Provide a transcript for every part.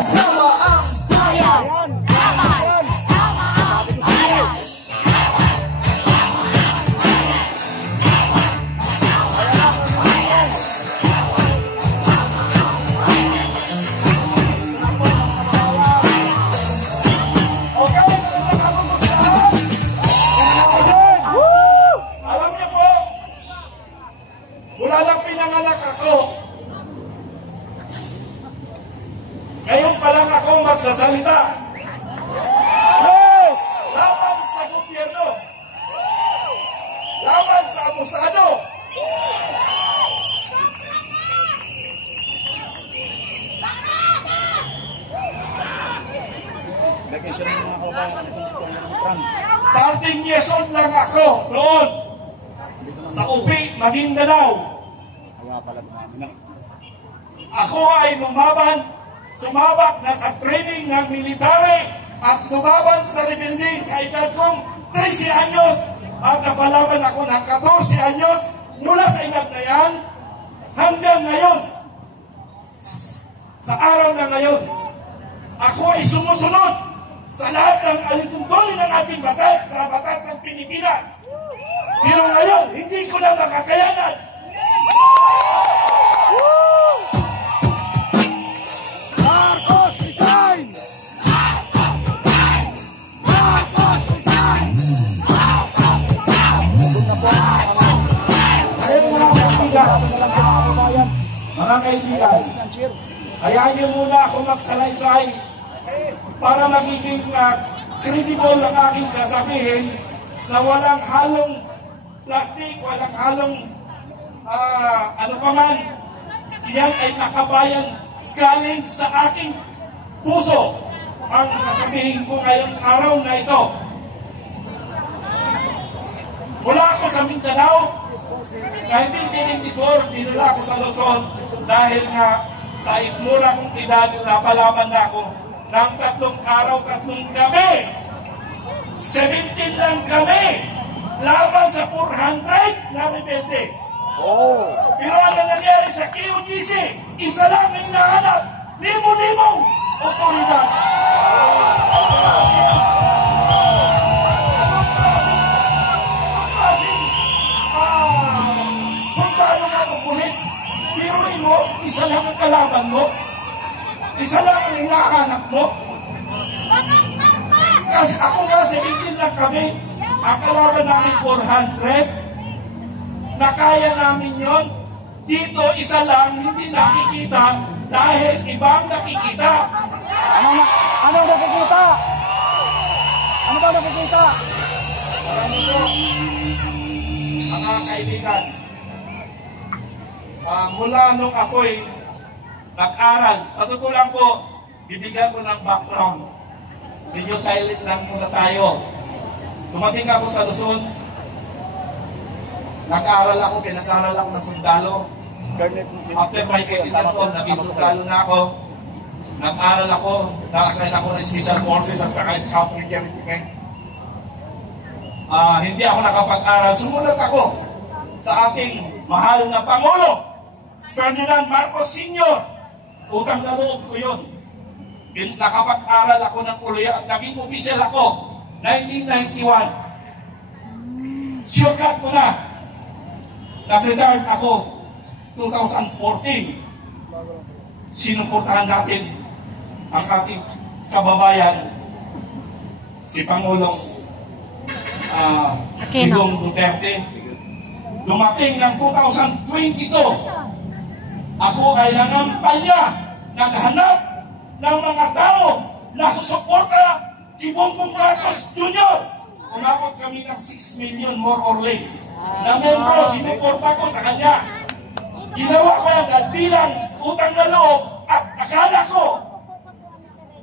Sama ang bayan! Laban! Sama ang bayan! Alam niyo po, mula lang pinanganak ako, ngayon pa lang ako magsasalita. Yes! Laban sa gobyerno. Laban sa abusado. Dating yeson lang ako noon sa Upi, Maguindanao. Ako ay sumabak na sa training ng military at lumaban sa rebelde sa edad kong 13 anyos at napalaban ako ng 14 anyos mula sa edad na yan hanggang ngayon. Sa araw na ngayon, ako ay sumusunod sa lahat ng alituntunin ng ating batas sa batas ng Pilipinas. Pero ngayon, hindi ko na makakayanan. Marcos resign! Marcos resign! Mga kaibigan, hayaan niyo muna ako magsalaysay para magiging credible ang aking sasabihin na walang halong plastic, walang halong ano pa man. Yan ay nakabayan galing sa aking puso ang sasabihin ko ngayong araw na ito. Mula ako sa Mindanao, 1974, dinala ako sa Luzon dahil nga sa itmura kong edad, napalaban na ako ng 3 araw, 3 gabi. 17 lang kami laban sa 400 na rebelde. Pero ano nangyari sa QGC? Isa lang ang nahanap, libo-libong otoridad. Sundalo nga ng pulis, biruin mo, isa lang ang kalaban mo, isa lang ang hinahanap mo. Kasi ako nga, 17 lang kami, ang kalaban namin 400, nakaya namin yon. Dito isa lang hindi nakikita dahil ibang nakikita. Ano nakikita? Ano ba nakikita? Marami po, mga kaibigan, mula nung ako'y nag-aral, sa totoo lang po, bibigyan ko ng background. Medyo silent lang muna tayo. Dumating ako sa Luzon, nag-aaral ako, pinag-aaral ako ng sundalo. After my 18 years old, naging sundalo na ako. Nag-aaral ako, na-assign ako ng Special Forces at saka Scout Regiment. Hindi ako nakapag-aral. Sumunod ako sa ating mahal na Pangulo, Ferdinand Marcos Sr. Utang na loob ko yun. Nakapag-aral ako ng Kuloya at naging official ako 1991. Shortcut ko na. Nag-retire ako 2014. Sinuportahan natin ang ating kababayan, si Pangulong Digong Duterte. Dumating ng 2022, ako ay nangampanya, naghanap ng mga tao na susuporta kay Bongbong Marcos Jr. Umabot kami ng 6 million more or less na membro, sinuporta ko sa kanya. Ginawa ko yan at bilang utang na loob at akala ko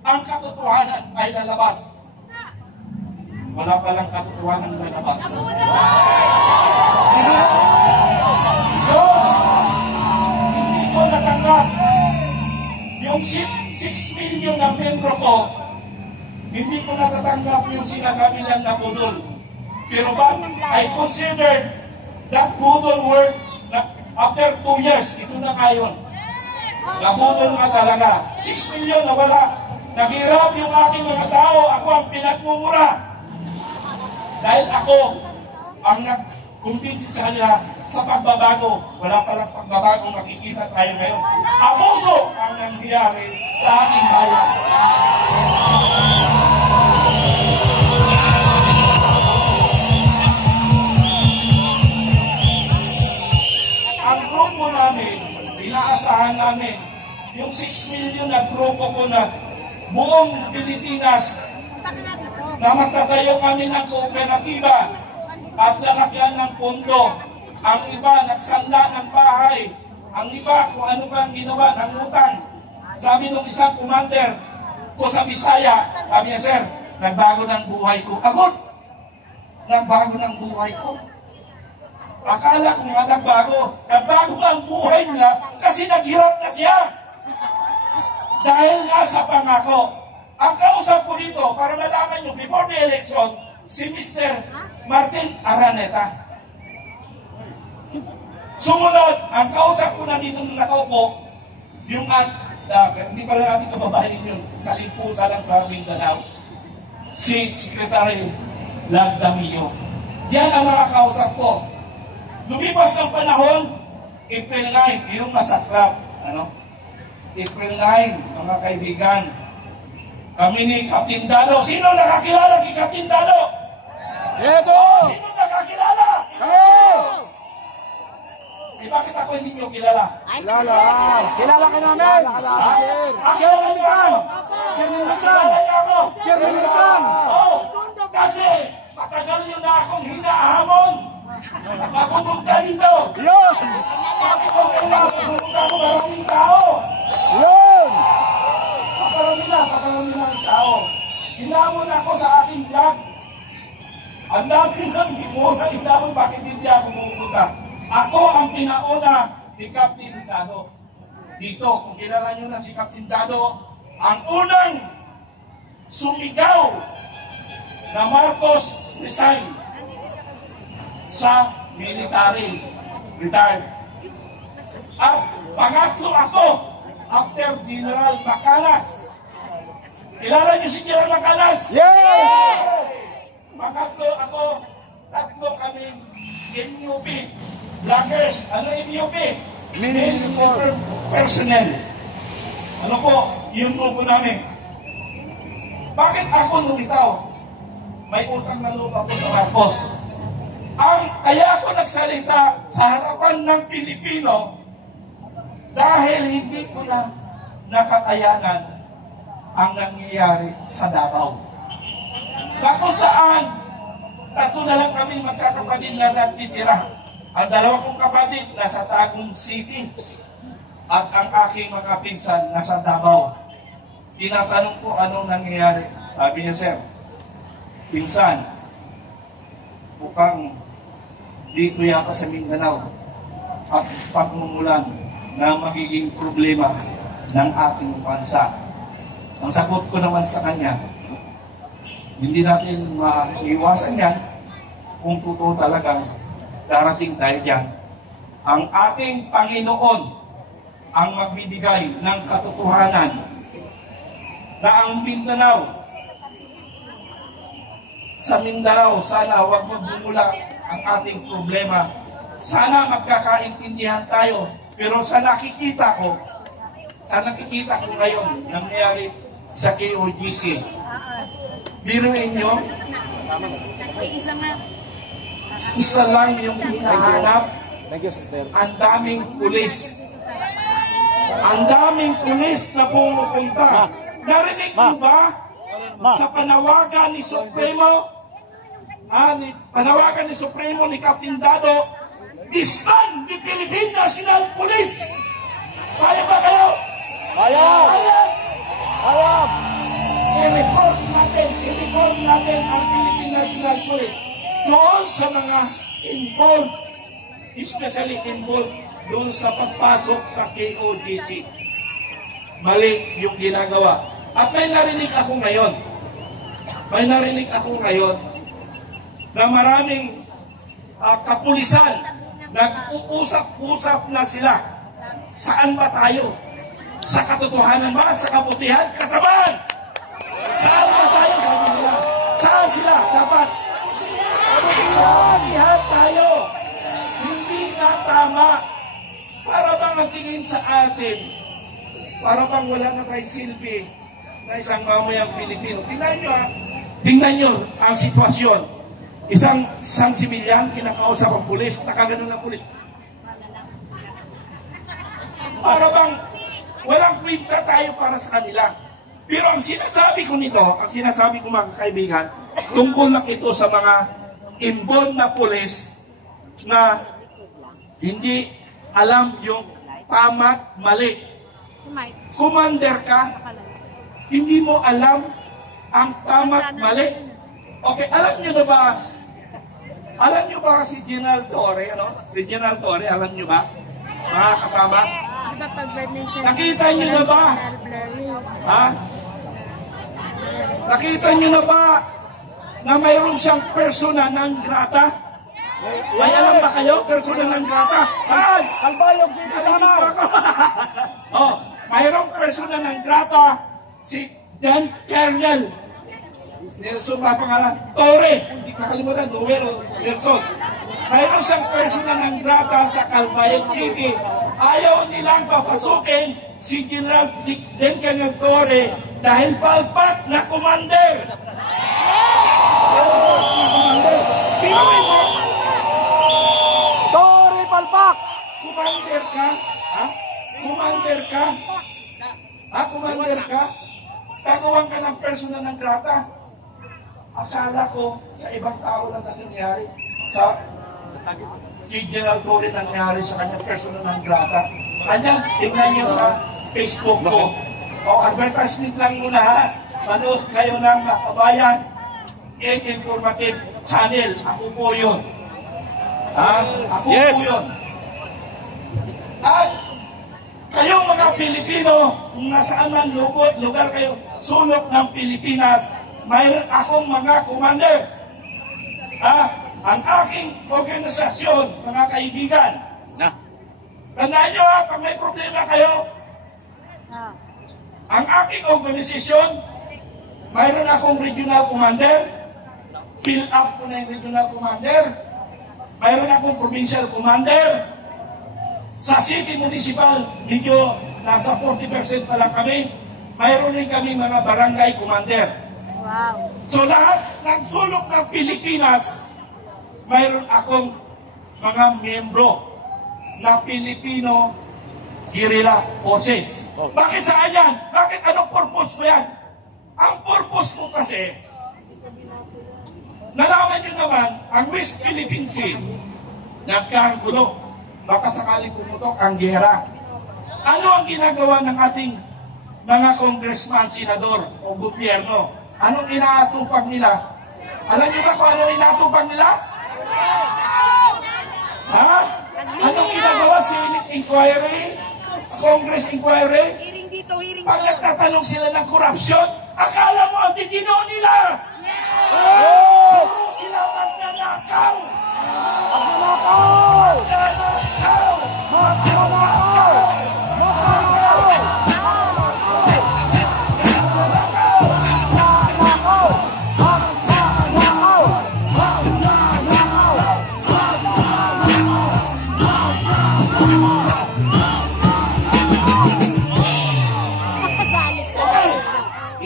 ang katotohanan ay lalabas. Wala palang katotohanan lalabas. Hindi ko natanggap yung 6 million na membro ko. Hindi ko natatanggap yung sinasabi lang na budol. Pero ba, I consider that budol work na after 2 years, ito na ngayon. Nabudol ka talaga. 6 milyon na wala. Naghirap yung aking mga tao. Ako ang pinagmumura. Dahil ako ang nag-convince sa kanila sa pagbabago. Wala palang pagbabago makikita tayo ngayon. Abuso ang nangyayari sa ating bayan. Ang grupo namin, inaasahan namin, yung 6 million na grupo ko na buong Pilipinas na magtatayo kami ng kooperatiba at lalakyan ng pondo. Ang iba nagsanla ng bahay. Ang iba kung ano bang ginawa ng utang. Sabi nung isang commander ko sa Bisaya, sabi niya, sir, nagbago ng buhay ko. Agad! Nagbago ng buhay ko. Akala ko nga nagbago ang buhay niya kasi naghirap na siya. Dahil nga sa pangako. Ang kausap ko dito, para malaman nyo, before the election, si Mr. Martin Araneta. Sumunod, ang kausap ko na dito nung nakaupo, yung hindi pala natin kababahin yun, sa Limpusa lang sa Mindanao, si Secretary Lagdamillo. Yan ang mga kausap ko. Lumipas ng panahon, April 9, yung masaklap. April 9, mga kaibigan. Kami ni Kapindado. Sino nakakilala kay Kapindado? Ito! Sino nakakilala? Bakit ako hindi nyo kilala? Kilala! Kilala ka namin! Kilala niyo ako! Kilala niyo ako! Oo! Kasi matagal nyo na akong hinahamon. Mapupunta dito. Yun! Sabi ko kailangan pupunta ako maraming tao. Yun! Pakarami na ang tao. Hinamon ako sa aking vlog. Ang dami ng dimona, hinamon bakit hindi ako pupunta. Ako ang pinauna ni Captain Dado. Dito, kung kilala nyo na si Captain Dado, ang unang sumigaw na Marcos resign sa military, retired. At pangatlo ako, after General Macanas. Kilala niyo si General Macanas? Yes! Pangatlo ako, tatlo kami MUP. Blackers, ano MUP? Military Personnel. Ano po, yun po namin. Bakit ako lumitaw? May utang na loob ako sa Marcos. Kaya ako nagsalita sa harapan ng Pilipino dahil hindi ko na nakatayanan ang nangyayari sa Davao. Kung saan, tatlo na lang kami magkakapatid na nagtitira. Ang dalawa kong kapatid nasa Tagum City at ang aking mga pinsan nasa Davao. Tinatanong ko anong nangyayari. Sabi niya, sir, pinsan, mukhang dito yata sa Mindanao at pagmumulan na magiging problema ng ating bansa. Ang sagot ko naman sa kanya, hindi natin maiwasan yan kung totoo talagang darating tayo dyan. Ang ating Panginoon ang magbibigay ng katotohanan na ang Mindanao, sa Mindanao, sana huwag magbumula ang ating problema. Sana magkakaintindihan tayo. Pero sa nakikita ko ngayon, nangyari sa KOGC. Biruin nyo, isa lang yung hinahanap. Thank you, sister. Ang daming pulis. Ang daming pulis na pumupunta. Narinig mo ba sa panawagan ni Supremo? Panawagan ni Supremo ni Captain Dado, disband the Philippine National Police. Kaya ba kayo? Kaya! Kaya! Kaya! I-report natin ang Philippine National Police doon sa mga involved, especially involved doon sa pagpasok sa KOGC. Mali yung ginagawa. At may narinig ako ngayon na maraming kapulisan nag-uusap-usap na sila. Saan ba tayo? Sa katotohanan ba? Sa kabutihan? Kasabahan! Saan ba tayo? Sabi nila. Saan sila? Dapat sa kabutihan tayo. Hindi na tama. Para bang ang tingin sa atin, para bang wala na tayo silbi na isang mamayang Pilipino. Tingnan nyo ang sitwasyon. Isang sibilyan, kinakausap ang pulis, nakaganon ng pulis. Para bang walang kwenta tayo para sa kanila. Pero ang sinasabi ko nito, ang sinasabi ko mga kaibigan, tungkol lang ito sa mga inborn na pulis na hindi alam yung tama't mali. Commander ka, hindi mo alam ang tama't mali. Okay, alam nyo na ba? Alam nyo ba si General Torre? Ano? Si General Torre, alam nyo ba? Mga kasama? Nakita nyo na ba? Ha? Nakita nyo na ba na mayroon siyang persona ng grata? May alam ba kayo? Persona ng grata? Saan? Kalbayog si Kasamar! Oh, mayroong persona ng grata si Dan Kernel. Nelson ba pangalan? Torre. Hindi nakalimutan. Noel Nelson. Mayroon siyang persona ng grata sa Calbayog City. Ayaw nilang papasukin si General Dan Kernel Torre dahil palpak na commander. Pinuwi mo. Torre palpak! Commander ka? Ha? Commander ka? Ha? Commander ka? Gagawan ka ng persona ng grata. Akala ko sa ibang tao lang nangyari. Sa General Torre nangyari sa kanyang persona ng grata. Kanya, tignan niyo sa Facebook ko. O advertisement lang muna ha. Manood kayo ng Makabayan Informative Channel. Ako po yun. Ha? Ako po yun. At kayo mga Pilipino, kung nasaan man lugar kayo, sulok ng Pilipinas, mayroon akong mga commander. Ang aking organisasyon, mga kaibigan. Tandaan nyo ha, pag may problema kayo, ang aking organisasyon, mayroon akong regional commander, fill up ko na yung regional commander, mayroon akong provincial commander, sa city municipal, medyo nasa 40% pa lang kami, mayroon rin kami mga barangay commander. Wow. So lahat ng sulok ng Pilipinas, mayroon akong mga miyembro na Pilipino guerrilla forces. Bakit saan yan? Bakit anong purpose ko yan? Ang purpose ko kasi, nalaman nyo naman, ang West Philippine Sea, nagkagulo. Baka sakaling pumutok ang gera. Ano ang ginagawa ng ating mga congressman, senador o gobyerno? Anong inaatupag nila? Alam niyo ba kung anong inaatupag nila? Ha? Anong ginagawa? Senate inquiry? Congress inquiry? Hearing dito, hearing Pag dito. nagtatanong sila ng korupsyon, akala mo ang didino nila! Puro sila magnanakaw! Magnanakaw! Magnanakaw! Magnanakaw!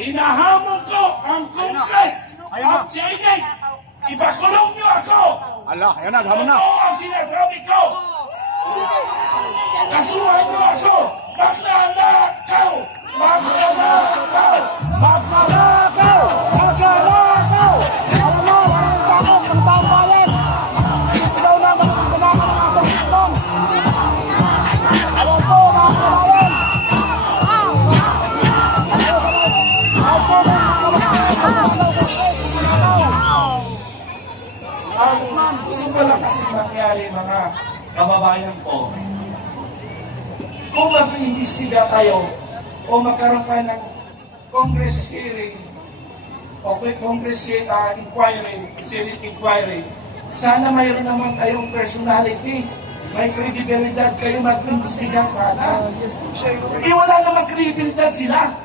Hinahamon ko ang Congress at Senate. Ipakulong niyo ako. Ala, ayan na, hamon na. Ito ang sinasabi ko. Kasuhan niyo ako. Magnanakaw. Magnanakaw. Magnanakaw! Magnanakaw! Ano mo, ang takot ng taong bayan? Sigaw na magnanakaw ng ating sitong. Alam po, mga kabayan. Ang gusto ko lang kasi mangyari mga kababayan ko, kung mag-iimbestiga kayo o magkaroon kayo ng Congress hearing o Congress inquiry, Senate inquiry, sana mayroon naman kayong personality may kredibilidad kayo mag-imbestiga sana. Yes po, siya yung... Wala namang kredibilidad sila.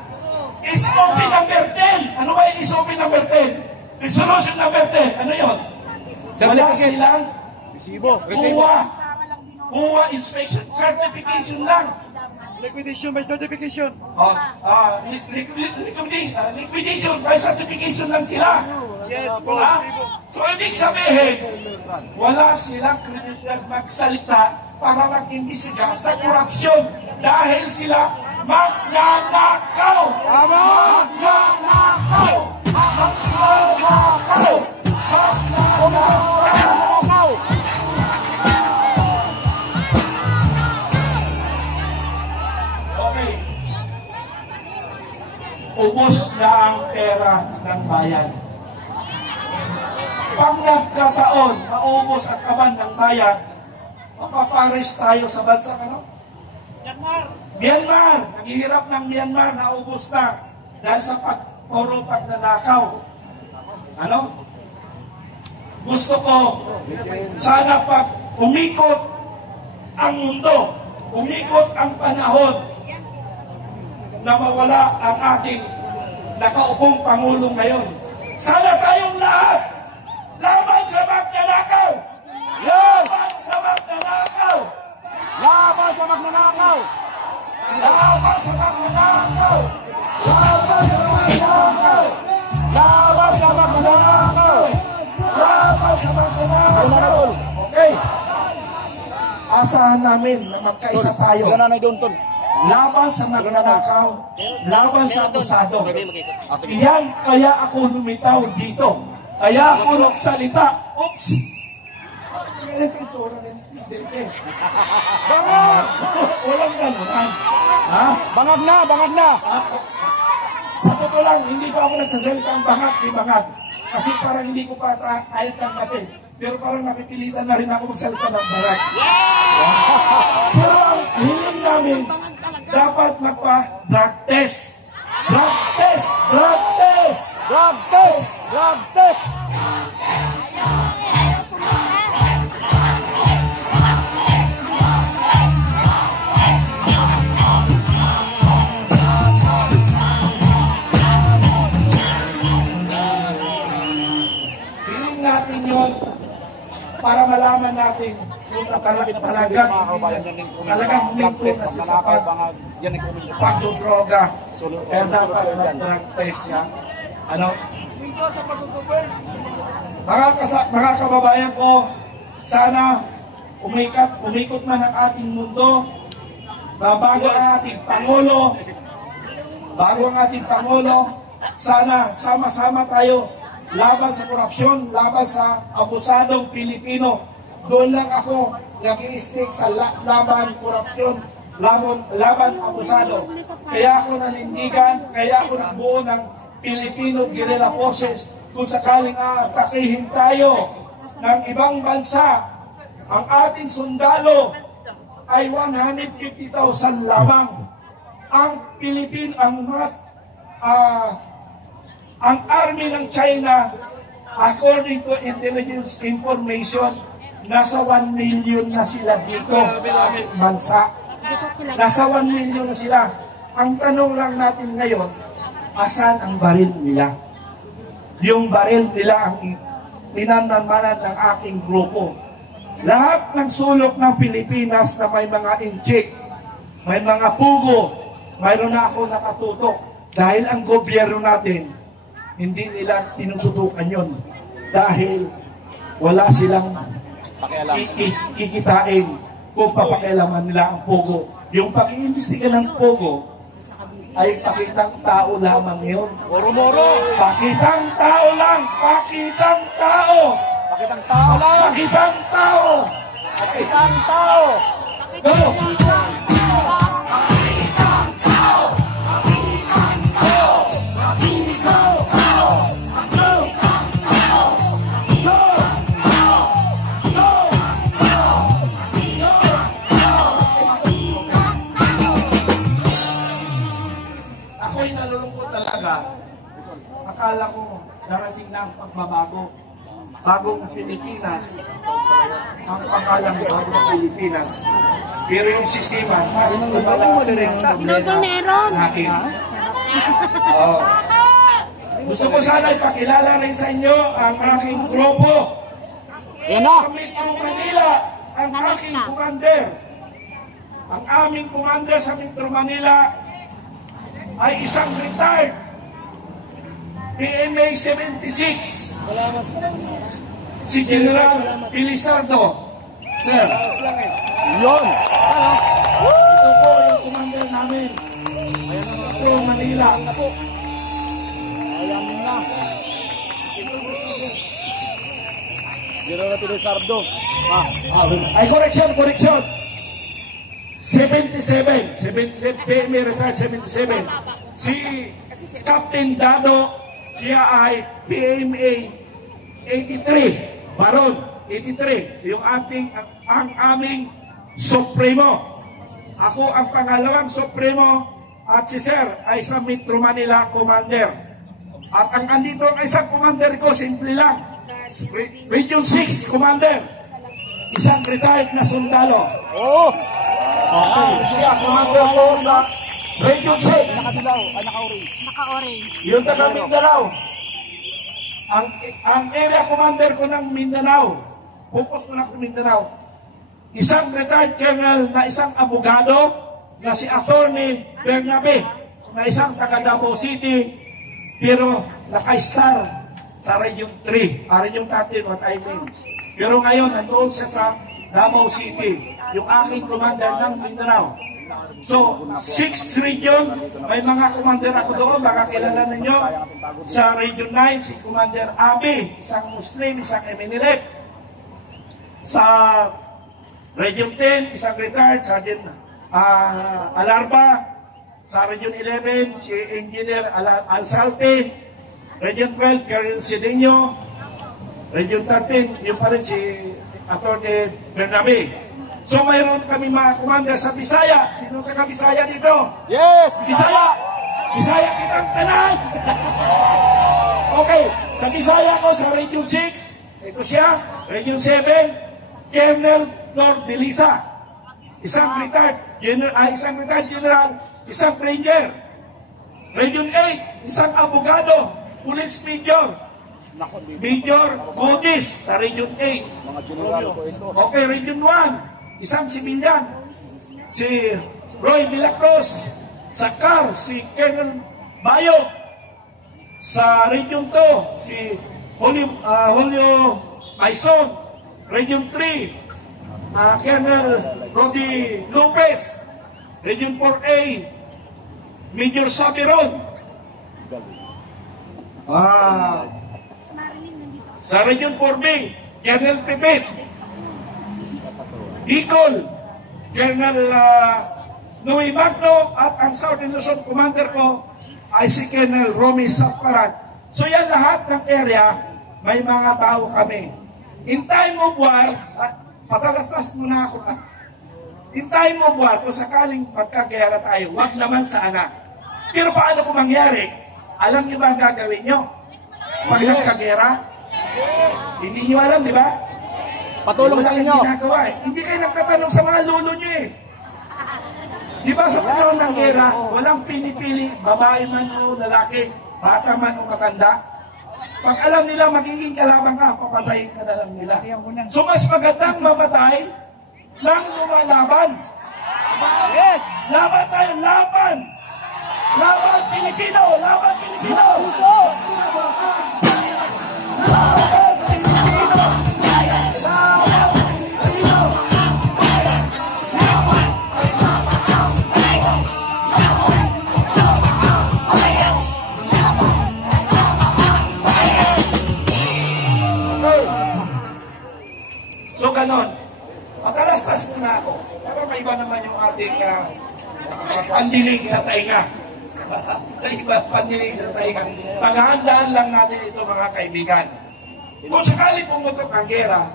SOP number 10. Ano ba yung SOP number 10? Resolution number 10. Ano yun? Wala silang kuha inspection certification lang. Liquidation by certification. Liquidation by certification lang sila. Yes po, Ha? resibo. So, ibig sabihin, wala silang kredibilidad magsalita para mag-imbestiga sa korupsyon dahil sila magnanakaw! Tama! Magnanakaw! Magnanakaw! Magnanakaw! Okay. Ubos na ang pera ng bayan. Pag nagkataon, maubos ang kaban ng bayan, mapapares tayo sa bansa, ano? Myanmar! Naghihirap ng Myanmar, naubos na dahil sa puro pagnanakaw. Ano? Gusto ko, sana pag umikot ang mundo, umikot ang panahon, na mawala ang ating nakaupong Pangulo ngayon. Sana tayong lahat laban sa magnanakaw! Laban sa magnanakaw! Laban sa magnanakaw! Laban sa magnanakaw! Laban sa magnanakaw! Laban sa magnanakaw! Laban sa magnanakaw! Okay. Asahan namin na magkaisa tayo. Nanay Donton. Laban sa magnanakaw, laban sa akusado. Iyan kaya ako lumitaw dito. Kaya ako nagsalita. Oops! Bangag! Walang ganunan. Ha? Bangag na, bangag na. Sa totoo lang, hindi pa ako nagsasalita ang bangag ni bangag. Kasi parang hindi ko pa ayaw tanggapin. Pero parang napipilitan na rin ako magsalita ng bangag. Pero ang hiling namin, dapat magpa-drug test. Drug test! Drug test! Drug test! Drug test! Hiling natin yun para malaman natin kung talagang huminto na siya sa pagdodroga. Kaya dapat mag-drug test yan. Ano? Mga kababayan ko, sana umikot man ang ating mundo, bago ang ating Pangulo, sana sama-sama tayo laban sa korupsyon, laban sa abusadong Pilipino. Doon lang ako nag-i-stick sa laban korupsyon, laban abusado. Kaya ako nanindigan, kaya ako nagbuo ng Filipino Guerrilla Forces kung sakaling aatakihin tayo ng ibang bansa. Ang ating sundalo ay 150,000 lamang. Ang ang army ng China, according to intelligence information, nasa 1 million na sila dito sa aming bansa. Nasa 1 million na sila. Ang tanong lang natin ngayon, asan ang baril nila? Yung baril nila ang pinanamanan ng aking grupo. Lahat ng sulok ng Pilipinas na may mga inchik, may mga pugo, mayroon na ako nakatutok. Dahil ang gobyerno natin, hindi nila tinututukan yun. Dahil wala silang kikitain kung papakialaman nila ang pugo. Yung pag-iimbestiga ng pugo ay pakitang tao lamang yun. Moro-moro. Pakitang tao lang. Pakitang tao. Pakitang tao lang. Pakitang tao. Pakitang tao. Go. Ako'y nalulungkot talaga. Akala ko darating na ang pagbabago. Bagong Pilipinas. Ang pangalan ng Bagong Pilipinas. Pero yung sistema, mas Double meron. natin. Oh. Gusto ko sana ipakilala rin sa inyo ang aking grupo. Yan na. Sa Metro Manila, ang aking commander. Ang aming commander sa Metro Manila ay isang retired PMA 76. Si General Pilisardo. Sir, Yun. ito po yung commander namin. Metro Manila. Ayan na. General Pilisardo. Ay, correction. 77, PMA retired 77. Si Captain Dado, siya ay PMA 83. Baron, 83. Yung ang aming Supremo. Ako ang pangalawang Supremo at si Sir ay sa Metro Manila Commander. At ang andito ang isang commander ko, simple lang. Region 6 Commander. Isang retired na sundalo. Oh. Okay, siya commander ko sa Region 6. Nakadilaw. Naka-orange. Naka-orange. Yung taga Mindanao. Ang area commander ko ng Mindanao. Focus mo na sa Mindanao. Isang retired colonel na isang abogado na si Attorney Bernabe na isang taga Davao City pero naka-star sa Region 3. Region 13 what I mean. Pero ngayon nandoon siya sa Davao City. Yung aking commander ng Mindanao. So, 6th region, may mga commander ako doon, baka kilala ninyo. Sa Region 9, si Commander Abi, isang Muslim, isang Eminirep. Sa Region 10, isang retired, Sergeant Alarba. Sa Region 11, si Engineer Alsalte. Region 12, Colonel Cedinho. Region 13, yung pa rin si Atty. Bernabe. So mayroon kami mga commander sa Bisaya. Sino taga Bisaya dito? Yes. Bisaya! Bisaya kitang tanan! Okay, sa Bisaya ko sa Region 6, ito siya, Region 7, Colonel Lord Delisa. Isang retired general, isang ranger. Region 8, isang abogado, police major. Major Godis sa Region 8. Mga general ko ito. Okay, Region 1. Isang civilian, si Roy de la Cruz. Sa CAR, si Colonel Bayo. Sa Region 2, si Julio Maison. Region 3, Colonel Rodi Lopez. Region 4A, Major Sabiron. Sa Region 4B, Colonel Pipit. Bicol, Colonel Noe Magno, at ang Southern Luzon Commander ko ay si Colonel Romy Saparat. So yan lahat ng area, may mga tao kami. In time of war, patalastas muna ako. In time of war, kung sakaling magkagera tayo, wag naman sana. Pero paano kung mangyari? Alam niyo ba ang gagawin niyo? Pag nagkagera? Hindi niyo alam, di ba? Patulong sa inyo. Hindi kayo nagtatanong sa mga lolo nyo eh. Di ba sa panahon ng gera, walang pinipili, babae man o lalaki, bata man o matanda. Pag alam nila magiging kalaban ka, papatayin ka na lang nila. So mas magandang mamatay nang lumalaban. Yes. Laban tayo, laban! Laban Pilipino! Laban Pilipino! Laban Pilipino! So ganon. Matalastas muna ako. Pero may iba naman yung ating pandinig sa tainga. May iba pandinig sa tainga. Paghahandaan lang natin ito mga kaibigan. Kung sakali pumutok ang gera,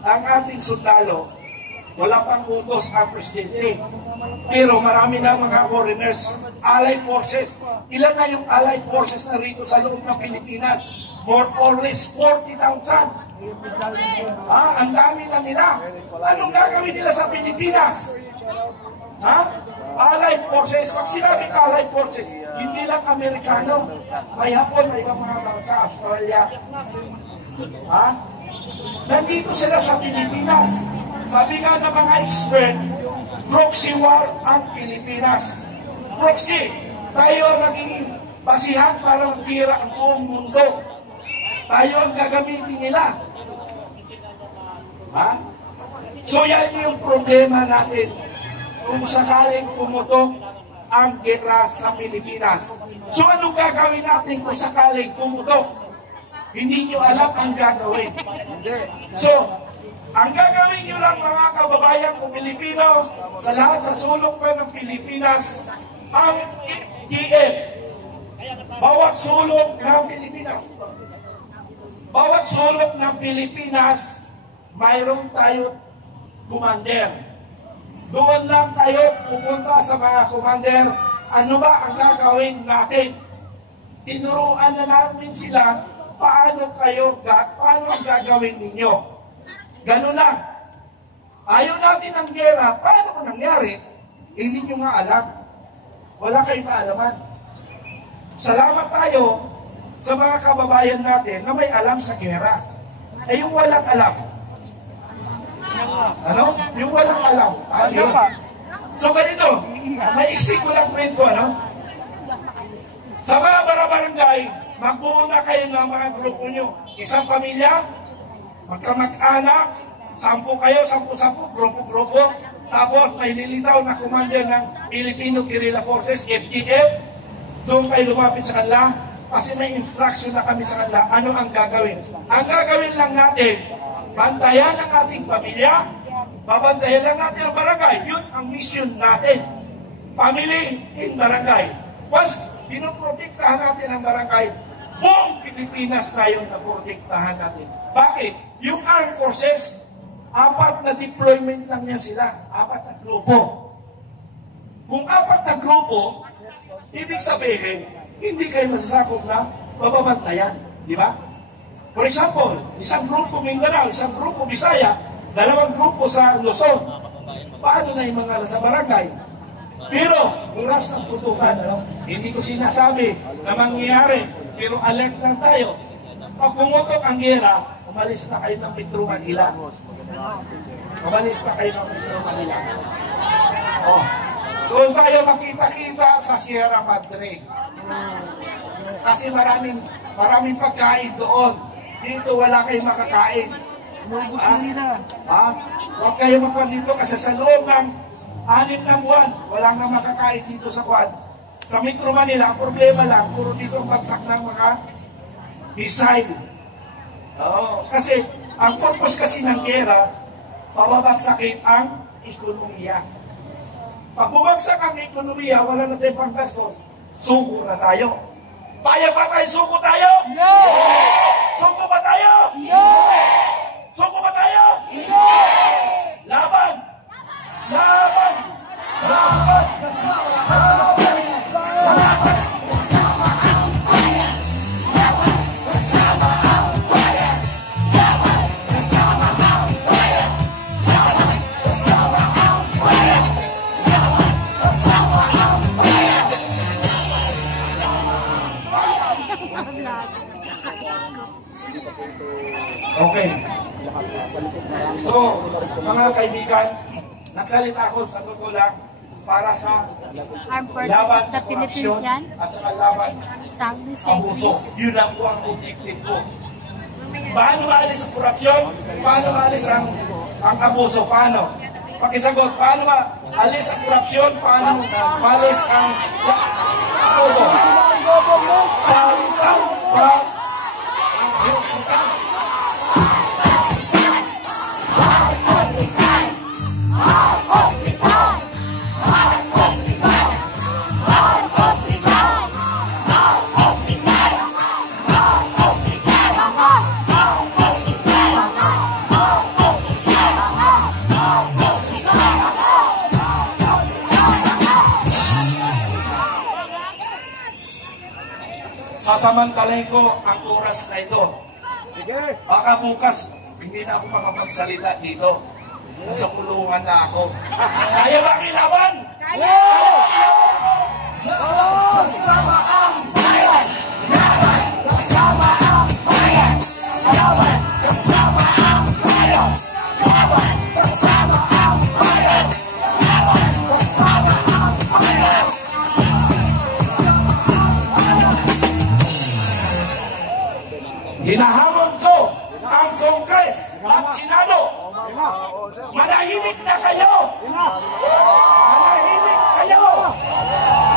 ang ating sundalo, wala pang utos ang presidente. Pero marami na mga foreigners, allied forces. Ilan na yung allied forces na rito sa loob ng Pilipinas? More or less 40,000. Ang dami na nila. Anong gagawin nila sa Pilipinas? Allied forces. Pag sinabing allied forces, hindi lang Amerikano. May Hapon, may ibang mga bansa, Australia. Nandito sila sa Pilipinas. Sabi nga ng mga expert, proxy war ang Pilipinas. Proxy. Tayo naging basihan para magtira ang buong mundo. Tayo ang gagamitin nila. So yan yung problema natin kung sakaling pumutok ang gera sa Pilipinas. So anong gagawin natin kung sakaling pumutok? Hindi nyo alam ang gagawin. So, ang gagawin nyo lang mga kababayan kong Pilipino sa lahat sa sulok pa ng Pilipinas, ang FDF. Bawat sulok ng Pilipinas. Bawat sulok ng Pilipinas, mayroon tayo commander. Doon lang tayo pupunta sa mga commander. Ano ba ang gagawin natin? Tinuruan na namin sila paano ang gagawin ninyo. Ganun lang. Ayaw natin ng gera. Paano kung nangyari? Hindi nyo nga alam. Wala kayong kaalaman. Salamat tayo sa mga kababayan natin na may alam sa gera. Yung walang alam. Yung walang alam. So ganito, may isip ko lang kwento, Sa mga barangay, magbuo na kayo ng mga grupo nyo. Isang pamilya, magkamag-anak, 10 kayo, 10, grupo-grupo. Tapos may nilitaw na commander ng Filipino Guerrilla Forces, FGF. Doon kayo lumapit sa kanila kasi may instruction na kami sa kanila. Ano ang gagawin? Ang gagawin lang natin, bantayan ang ating pamilya, babantayan lang natin ang barangay. Yun ang mission natin. Family in barangay. Once pinoprotektahan natin ang barangay, buong Pilipinas tayo na protektahan natin. Bakit? Yung armed forces, 4 na deployment lang yan sila. 4 na grupo. Kung 4 na grupo, ibig sabihin, hindi kayo masasakop na mababantayan. Di ba? For example, isang grupo Mindanao, isang grupo Bisaya, 2 grupo sa Luzon. Paano na yung mga nasa barangay? Pero, oras ng tutukan, hindi ko sinasabi na mangyayari, pero alert lang tayo. Pag pumutok ang gera, umalis na kayo ng Metro Manila. Umalis na kayo ng Metro Manila. Doon tayo makita-kita sa Sierra Madre. Kasi maraming pagkain doon. Dito wala kayong makakain. Huwag kayo dito kasi sa loob ng 6 na buwan, wala nang makakain dito sa Quad. Sa Metro Manila, ang problema lang, puro dito ang bagsak ng mga missile. Kasi ang purpose kasi ng gera, pababagsakin ang ekonomiya. Pag bumagsak ang ekonomiya, wala na tayong panggastos, suko na tayo. Paya ba tayo? Suko tayo? No! Suko ba tayo? No! Suko ba tayo? No! Laban! Laban! Laban! Laban! Laban! Okay. So, mga kaibigan, nagsalita ako sa totoo lang para sa Armed Forces laban of sa the Philippines korupsyon yan. at saka laban Sa abuso. Yun lang po ang objective ko. Paano maalis ang korupsyon? Paano maalis ang abuso? Paano? Pakisagot, paano maalis ang korupsyon? Paano maalis ang abuso? sasamantalahin ko ang oras na ito. Sige. Baka bukas, hindi na ako makapagsalita dito. Nasa kulungan na ako. Kaya ba kilaban? Kaya! Kasama ang bayan! Laban! Kasama ang bayan! Laban! Kasama ang bayan! Laban! Kasama ang bayan! Laban! Kasama ang bayan! Hinahamon ko ang Congress at Senado. Manahimik na kayo! Manahimik kayo!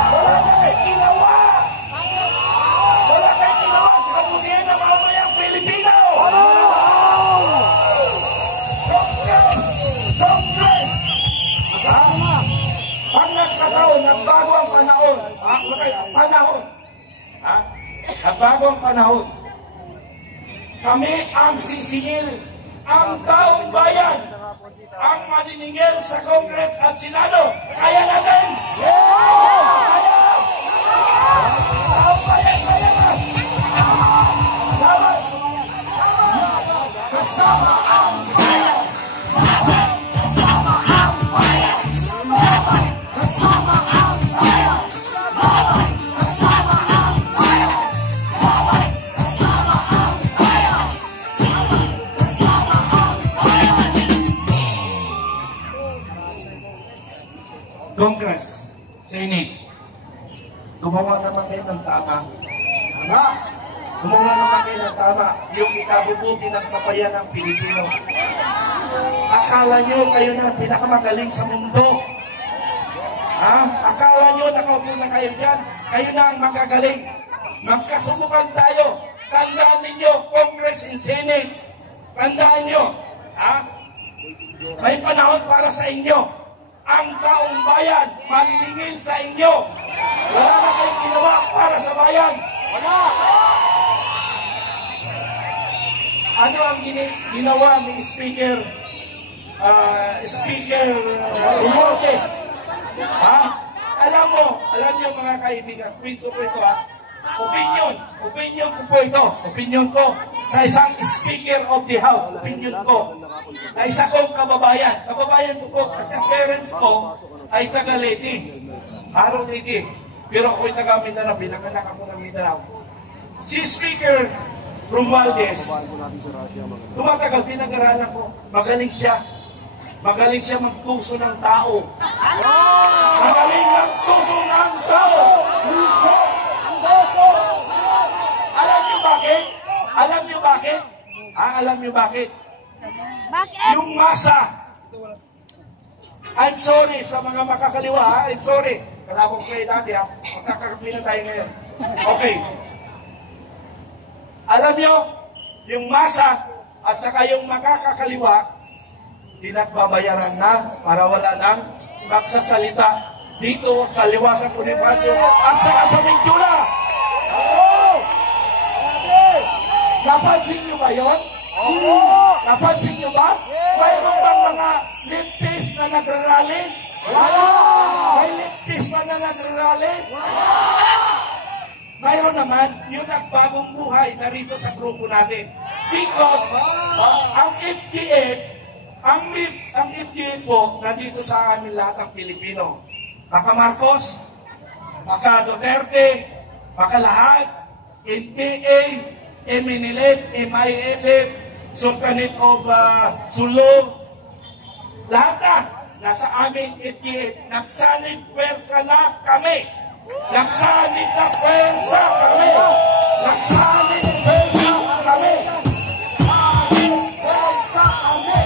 Wala na kayo ginawa! Wala kayo ginawa sa kabutihan ng mamayang Pilipino! Congress! Congress! Ha? Pag nagkataon, nagbago ang panahon. Panahon. Ha? Nagbago ang panahon. Kami ang sisingil, ang taong bayan, ang maniningil sa Congress at Senado. Kaya natin! Kaya! Taong bayan, kaya na! Laban! Kasama ang bayan! Laban! Kasama ang bayan! Laban! Kasama ang bayan! Laban! Kasama ang bayan! Laban! Kasama ang bayan! Laban! Kasama ang bayan! Congress, Senate, gumawa naman kayo ng tama. Ano? Gumawa naman kayo ng tama. Yung ikabubuti ng sabayan ng Pilipino. Akala nyo kayo na pinakamagaling sa mundo. Ha? Akala nyo nakaupo na kayo dyan. Kayo na ang magagaling. Magkasubukan tayo. Tandaan ninyo, Congress and Senate. Tandaan nyo. Ha? May panahon para sa inyo. Ang taong bayan, manlingin sa inyo. Wala na kayong ginawa para sa bayan. Wala! Ano ang ginawa ni Speaker Romualdez? Ha? Alam niyo mga kaibigan, kwento ko ito ha. Opinion ko po ito. Opinion ko sa isang Speaker of the House. Opinion ko na isa kong kababayan. Kababayan ko po kasi ang parents ko ay taga Leyte. Harong Leyte. Pero ako'y taga Mindanao. Pinanganak ako ng Mindanao. Si Speaker Romualdez, tumatagal, pinag-aralan ko. Magaling siya. Magaling siya magpuso ng tao. Magaling magpuso ng tao. Puso. Alam niyo bakit? Alam niyo bakit? Alam niyo bakit? Bakit? Yung masa. I'm sorry sa mga makakaliwa. I'm sorry. Kalabog kayo dati ha. Magkakakampi na tayo ngayon. Okay. Alam niyo, yung masa at saka yung makakakaliwa, pinagbabayaran na para wala nang magsasalita dito sa Liwasang Bonifacio at saka sa Mindula. Napansin niyo ba yun? Napansin niyo ba? Mayroon bang mga leftist na nagrarally? Wala! May leftist ba na nagrarally? Mayroon naman yung nagbagong buhay na rito sa grupo natin. Because ang FDF, ang FDF po, nandito sa amin lahat ng Pilipino. Maka Marcos, maka Duterte, maka lahat, NPA, MNLF, MILF, Sultanate of Sulu, lahat na, nasa aming FDF. Nagsanib pwersa na kami. Nagsanib na pwersa kami. Nagsanib pwersa kami. Pwersa kami.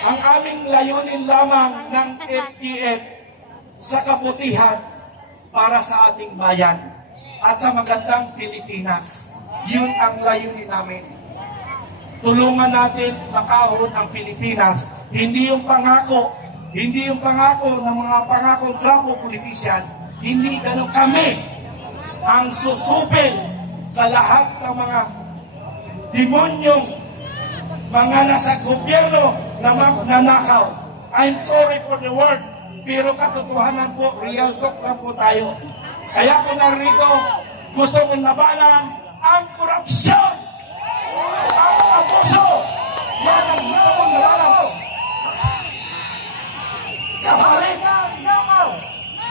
Ang aming layunin lamang ng FDF sa kabutihan para sa ating bayan at sa magandang Pilipinas. Yun ang layunin namin. Tulungan natin makahon ang Pilipinas. Hindi yung pangako ng mga pangakong trapo politician. Hindi ganun. Kami ang susupil sa lahat ng mga demonyong mga nasa gobyerno na nanakaw. I'm sorry for the word, pero katotohanan po, real talk lang po tayo. Kaya ko narito, gusto kong labanan ang korupsyon, ang abuso. Yan ang gusto kong labanan. Kapalit